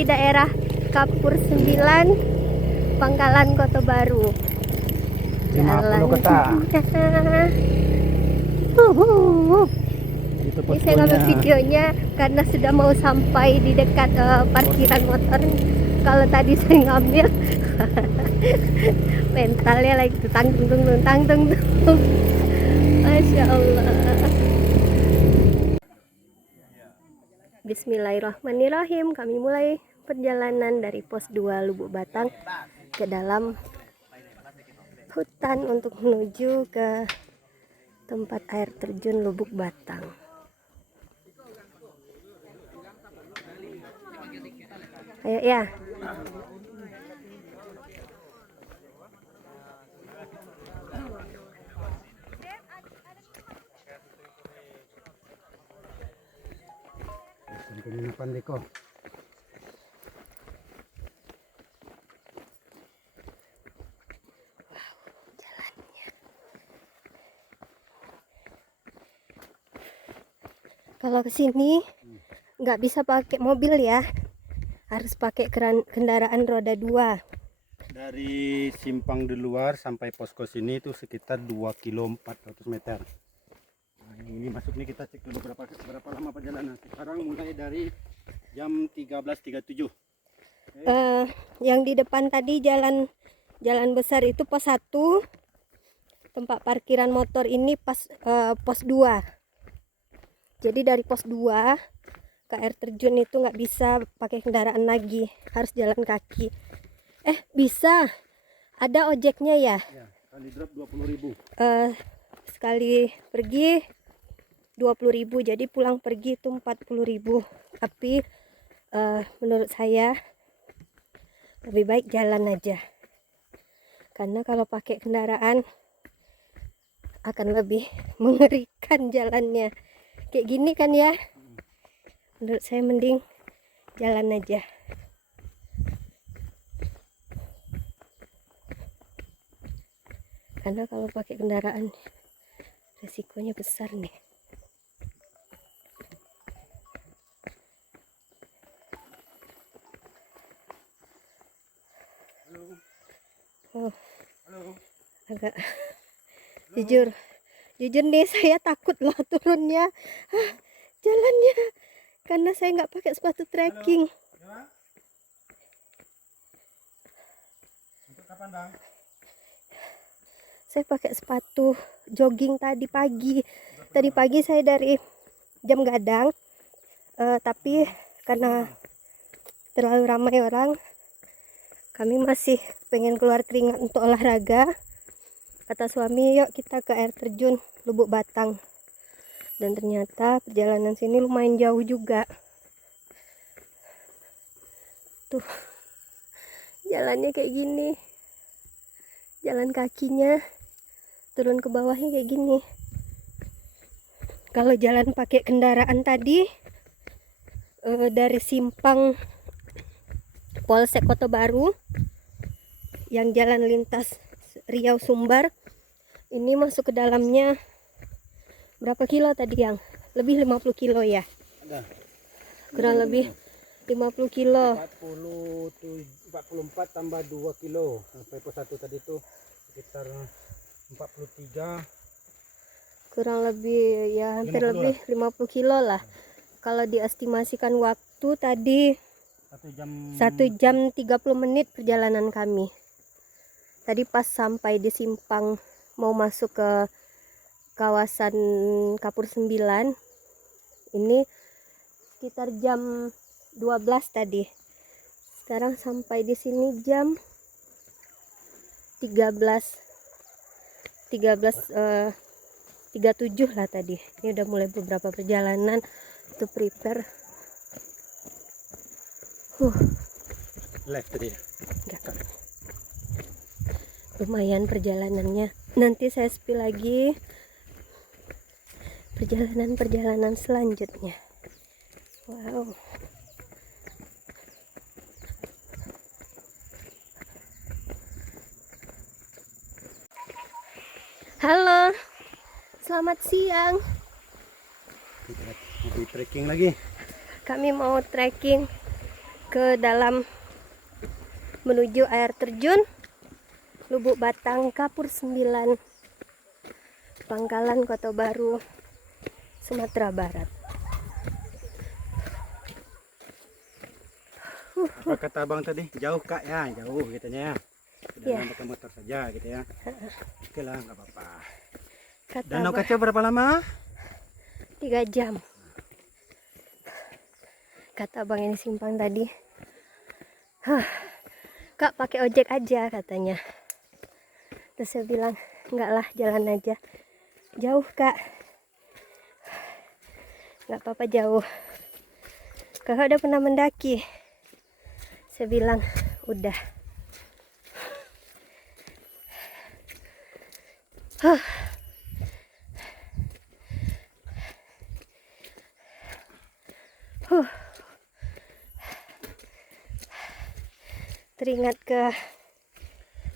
di daerah Kapur 9, Pangkalan Kota Baru. 50 kota. Itu Ini saya ngambil videonya karena sudah mau sampai di dekat parkiran motor. Kalau tadi saya ngambil mentalnya lagi tang tung. Masya Allah. Bismillahirrahmanirrahim. Kami mulai perjalanan dari pos 2 Lubuk Batang ke dalam hutan untuk menuju ke tempat air terjun Lubuk Batang. Ayo ya. Penginapan Deko. Kalau ke sini nggak bisa pakai mobil ya, harus pakai kendaraan roda 2. Dari simpang di luar sampai posko sini itu sekitar 2 kilo 400 meter. Nah, ini masuk nih, kita cek dulu berapa lama perjalanan. Sekarang mulai dari jam 13.37. Yang di depan tadi jalan besar itu pos 1. Tempat parkiran motor ini pos 2. Jadi dari pos 2 ke air terjun itu nggak bisa pakai kendaraan lagi, harus jalan kaki. Bisa, ada ojeknya ya? Ya, kali drop 20.000. Sekali pergi 20.000, jadi pulang pergi itu 40.000. Tapi menurut saya lebih baik jalan aja, karena kalau pakai kendaraan akan lebih mengerikan jalannya. Kayak gini kan ya, menurut saya mending jalan aja. Karena kalau pakai kendaraan resikonya besar nih. Oh, agak jujur nih saya takut loh turunnya, jalannya, karena saya nggak pakai sepatu trekking. Untuk kapan, Bang? Saya pakai sepatu jogging tadi pagi. Tadi pagi saya dari jam gadang, tapi karena terlalu ramai orang, kami masih pengen keluar keringat untuk olahraga. Kata suami, yuk kita ke air terjun Lubuk Batang. Dan ternyata perjalanan sini lumayan jauh juga. Tuh, jalannya kayak gini. Jalan kakinya turun ke bawahnya kayak gini. Kalau jalan pakai kendaraan tadi dari simpang Polsek Kota Baru yang jalan lintas Riau Sumbar, ini masuk ke dalamnya berapa kilo tadi, yang lebih 50 kilo ya? Ada. Kurang lebih 50 kilo. 44 tambah 2 kilo. Sampai pos 1 tadi itu sekitar 43. Kurang lebih ya, hampir 50 lebih 50 kilo lah. Kalau diestimasikan waktu tadi 1 jam 30 menit perjalanan kami. Tadi pas sampai di simpang mau masuk ke kawasan Kapur 9, ini sekitar jam 12 tadi. Sekarang sampai di sini jam 13:37 lah tadi. Ini udah mulai beberapa perjalanan untuk prepare. Live tadi. Enggak. Lumayan perjalanannya. Nanti saya spill lagi perjalanan selanjutnya. Wow. Halo, selamat siang. Lebih trekking lagi. Kami mau trekking ke dalam menuju air terjun Lubuk Batang Kapur 9, Pangkalan Kota Baru, Sumatera Barat. Apa kata abang tadi? Jauh kak ya, jauh katanya. Iya. Jangan pakai motor saja gitu ya. Oke lah, nggak apa-apa. Kata Danau Abang, Kaca berapa lama? 3 jam. Kata abang ini simpang tadi, Kak pakai ojek aja katanya. Terus saya bilang, enggak lah, jalan aja. Jauh kak. Nggak apa-apa jauh. Kakak udah pernah mendaki? Saya bilang, udah. Teringat ke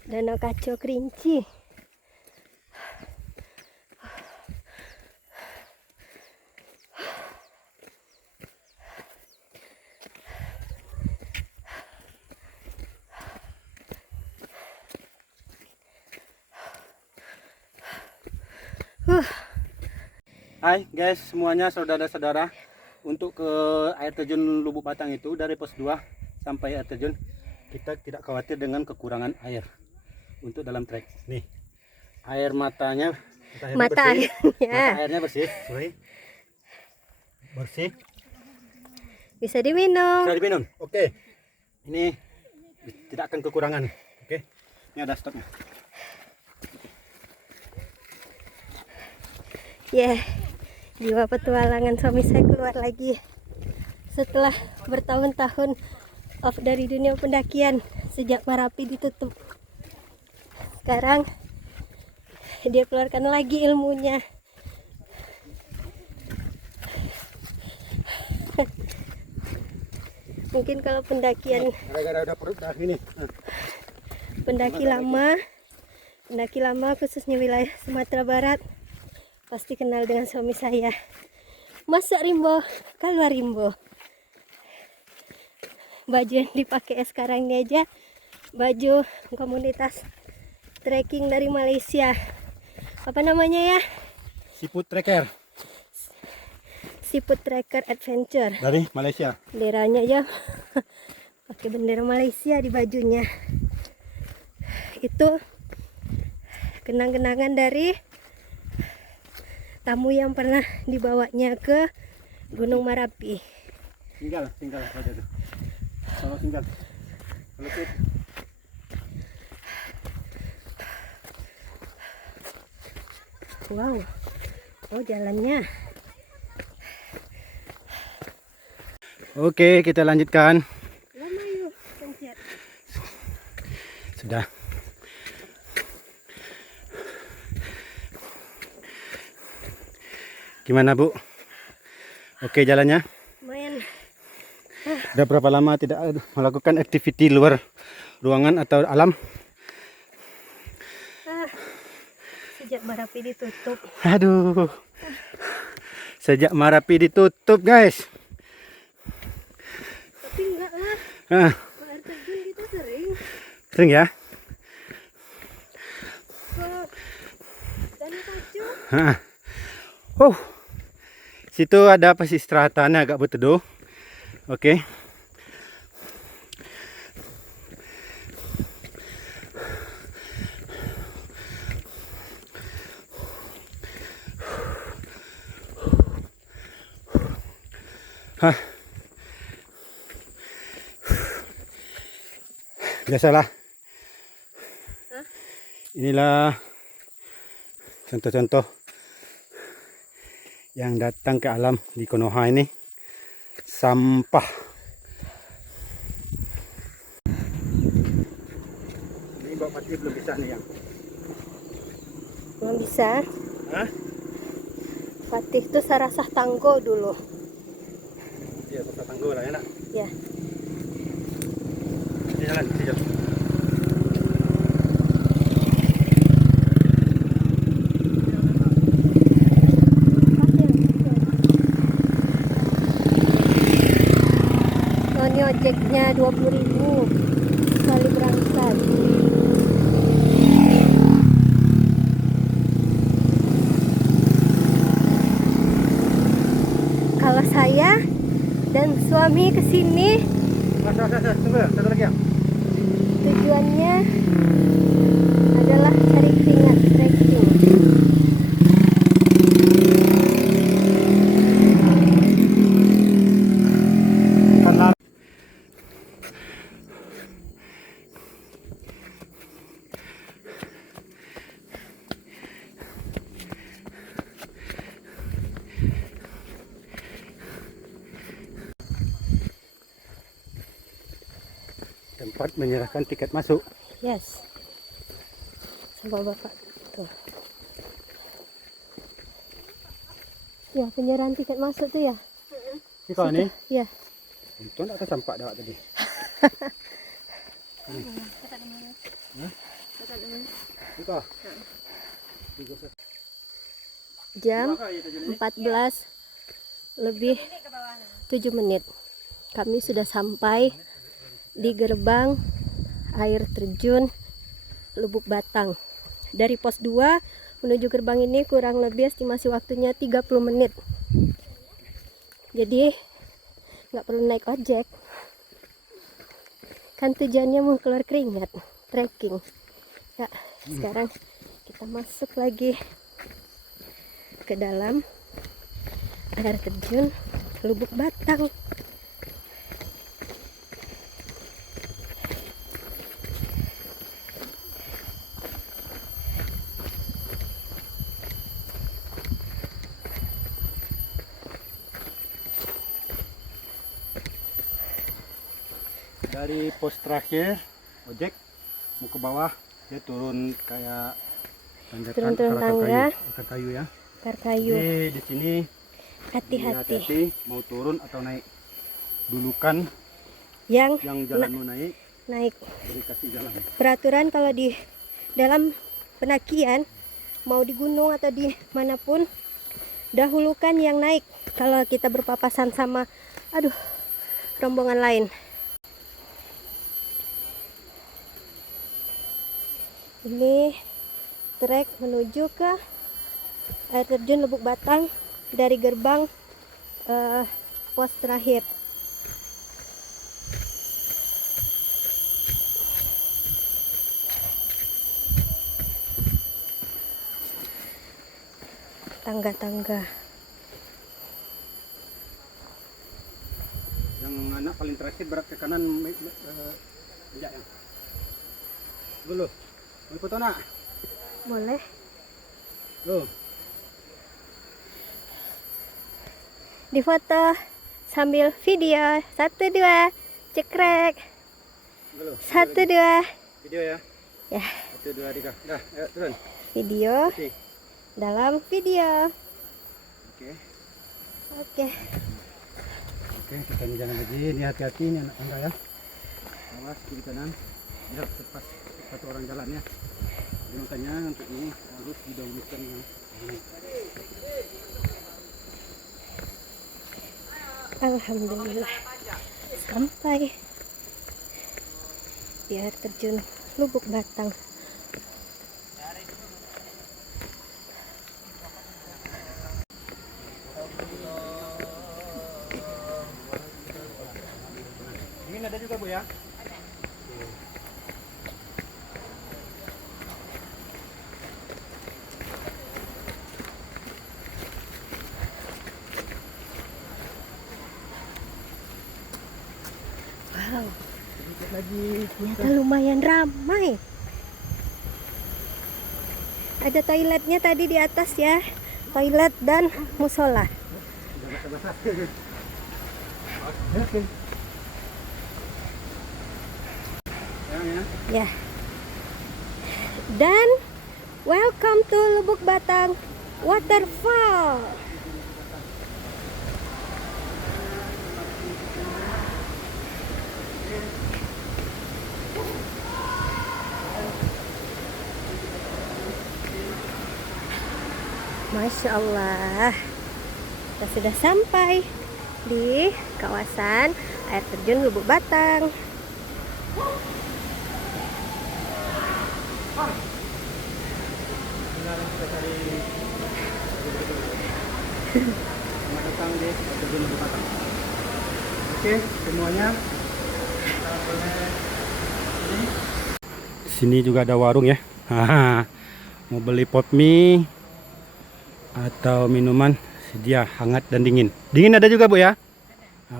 Danau Kaco Kerinci. Hai guys semuanya, saudara-saudara. Untuk ke air terjun Lubuk Batang itu dari pos 2 sampai air terjun, kita tidak khawatir dengan kekurangan air untuk dalam trek. Nih, air matanya, Mata bersih. airnya Mata airnya bersih, bersih. bisa diminum. Bisa diminum. Oke. Ini tidak akan kekurangan. Oke. Ini ada stoknya. Jiwa petualangan suami saya keluar lagi setelah bertahun-tahun off dari dunia pendakian sejak Marapi ditutup. Sekarang dia keluarkan lagi ilmunya. Mungkin kalau pendakian Gara-gara udah perut dah ini. pendaki lama khususnya wilayah Sumatera Barat pasti kenal dengan suami saya. Masak rimbo, keluar rimbo. Baju yang dipakai sekarang ini aja baju komunitas trekking dari Malaysia. Apa namanya ya? Siput Trekker Siput Trekker Adventure. dari Malaysia. Benderanya ya pakai bendera Malaysia di bajunya. Itu kenang-kenangan dari tamu yang pernah dibawanya ke Gunung Marapi. Tinggal aja tuh. Kalau tinggal. Kalau itu Wow. Oh, jalannya. Oke, kita lanjutkan. Lama yuk, pencet. Sudah. Gimana Bu? Oke jalannya? Lumayan. Udah berapa lama tidak melakukan aktiviti luar ruangan atau alam? Sejak Marapi ditutup. Aduh. Sejak Marapi ditutup, guys. Tapi enggak lah. Kalau air terjun kita sering. Sering ya? Ke Danau Kaco. Situ ada pas istirahatannya agak berteduh. Oke. Biasalah. Inilah contoh-contoh yang datang ke alam di Konoha ini. Sampah. Ini Mbak Fatih belum bisa nih yang. Belum bisa. Hah? Fatih itu Sarasah Tanggo dulu. Iya, Kota Tangguh lah ya nak. Ya. Jalan. ojeknya 20.000 sekali berangkat. Kalau saya dan suami kesini Tunggu, satu lagi ya. tujuannya adalah cari keringat trekking. Tempat menyerahkan tiket masuk. Yes, sama bapak tuh. Ya, penyerahan tiket masuk tuh ya. Ini kau nih. Ya. Untung tak sampak dah tadi. Buka. Jam 14 lebih 7 menit. Kami sudah sampai di gerbang air terjun Lubuk Batang. Dari pos 2 menuju gerbang ini kurang lebih estimasi waktunya 30 menit. Jadi nggak perlu naik ojek. Kan tujuannya mau keluar keringat, trekking. Ya, sekarang kita masuk lagi ke dalam air terjun Lubuk Batang. Dari pos terakhir ojek mau ke bawah, dia turun kayak tanjakan Turun tangga, akar kayu ya. akar kayu. Jadi di sini Hati-hati. mau turun atau naik. Dulukan Yang yang jalan mau naik, naik. beri kasih jalan. Peraturan kalau di dalam pendakian mau di gunung atau di manapun, dahulukan yang naik kalau kita berpapasan sama rombongan lain. Ini trek menuju ke air terjun Lubuk Batang dari gerbang pos terakhir. Tangga-tangga. Yang anak paling terakhir berat ke kanan, injak ya. Dulu. Mau foto nak? Boleh. Loh. Difoto sambil video. 1, 2, cekrek. Dulu. 1, 2. Video ya. Ya. 1, 2, 3. Dah, ayo turun. Video Oke. dalam video. Oke. Oke. Oke, kita ini jalan lagi. Ini hati-hati ini anak tangga ya. Awas kiri kanan. Lihat cepat satu orang jalannya. Jadi makanya untuk ini harus didahulukan yang ini. Alhamdulillah sampai di air terjun Lubuk Batang. Dingin ada juga Bu ya. Wow, Sedikit lagi. ternyata lumayan ramai. Ada toiletnya tadi di atas ya, toilet dan musola. Sudah basah-basah. Oke. Ya. Ya. Dan welcome to Lubuk Batang Waterfall. Masya Allah, kita sudah sampai di kawasan air terjun Lubuk Batang. Kita cari. Selamat datang di air terjun Lubuk Batang. Oke, semuanya. Sini juga ada warung ya. Mau beli pop mie atau minuman sedia hangat dan dingin. Dingin ada juga Bu ya?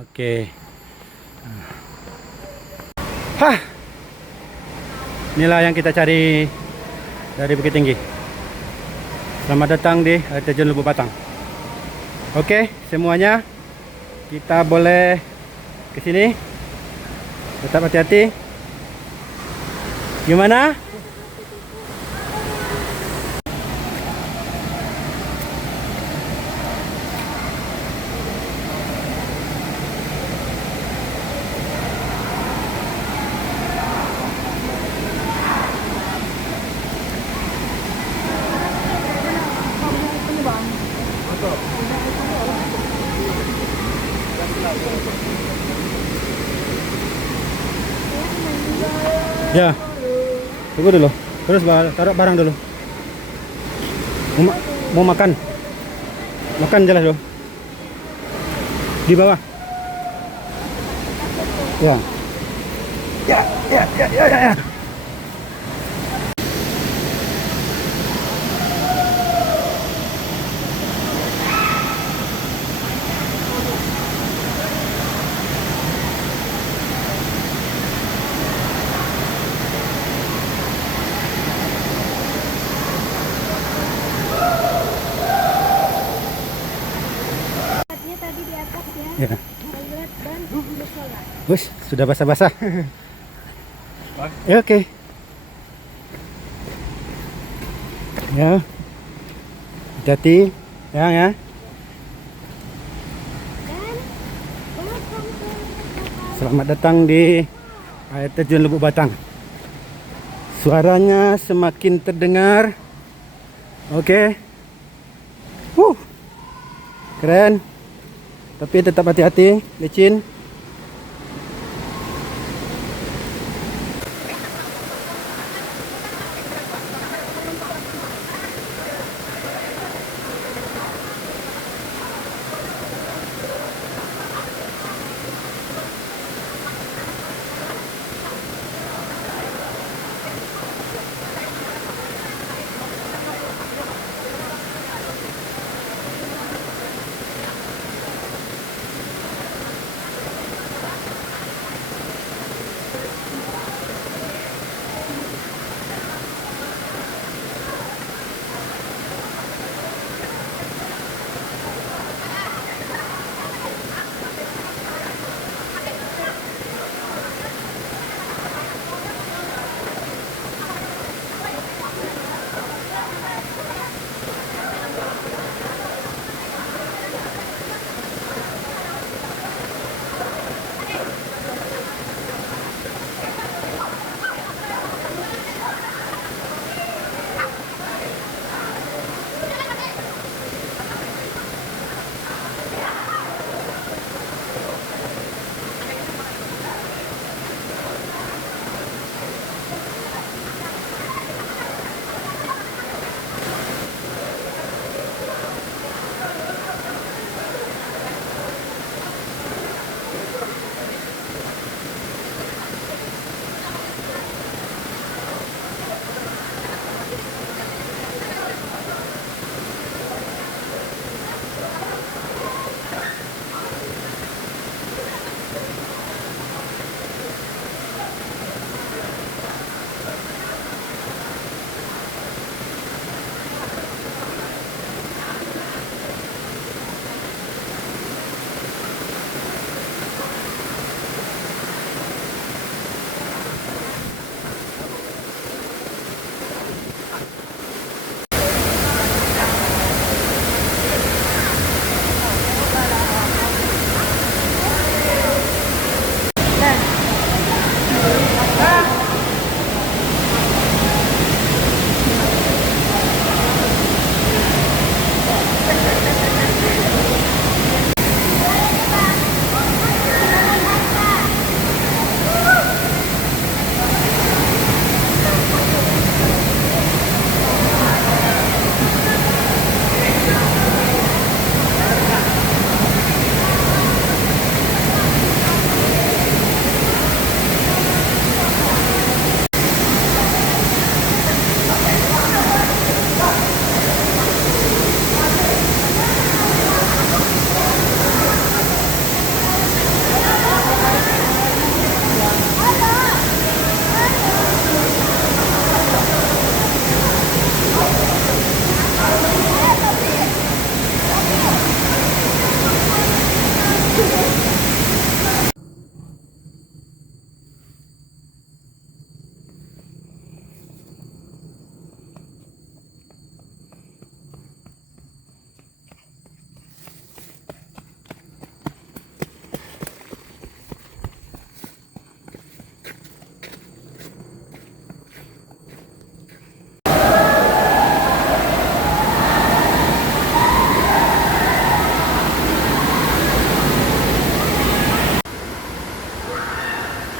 Oke. Hah. Inilah yang kita cari dari Bukit Tinggi. Selamat datang di air terjun Lubuk Batang. Oke, semuanya kita boleh ke sini. Tetap hati-hati. Gimana? Ya, tunggu dulu. Terus taruh barang dulu. Mau makan? Makan jelas dulu. Di bawah. Ya. Ya. Tadi di atas Ya. toilet dan musola. Wih, sudah basah-basah. Ya, oke. Ya. Hati-hati. Ya. Selamat datang di air terjun Lubuk Batang. Suaranya semakin terdengar. Oke. Keren. Tapi tetap hati-hati, licin.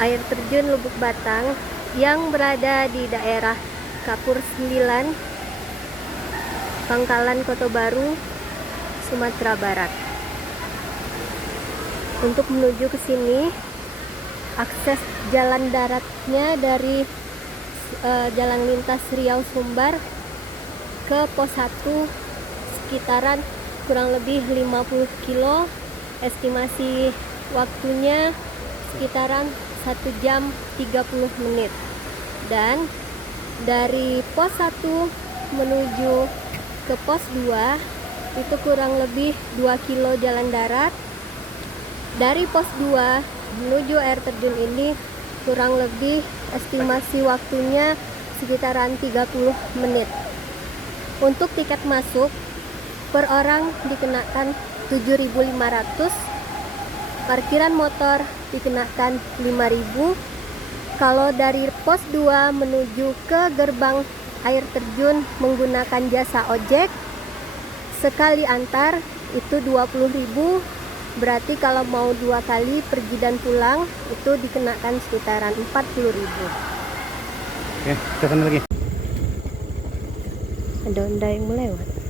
air terjun Lubuk Batang yang berada di daerah Kapur 9, Pangkalan Kota Baru, Sumatera Barat. Untuk menuju ke sini, akses jalan daratnya dari jalan lintas Riau Sumbar ke pos 1 sekitaran kurang lebih 50 kilo. Estimasi waktunya sekitaran 1 jam 30 menit. Dan dari pos 1 menuju ke pos 2 itu kurang lebih 2 kilo jalan darat. Dari pos 2 menuju air terjun ini kurang lebih estimasi waktunya sekitaran 30 menit. Untuk tiket masuk per orang dikenakan 7.500, parkiran motor dikenakan 5.000. Kalau dari pos 2 menuju ke gerbang air terjun menggunakan jasa ojek, sekali antar itu 20.000. Berarti kalau mau 2 kali pergi dan pulang itu dikenakan sekitaran 40.000. Oke, kita sana lagi. Ada Honda yang melewat.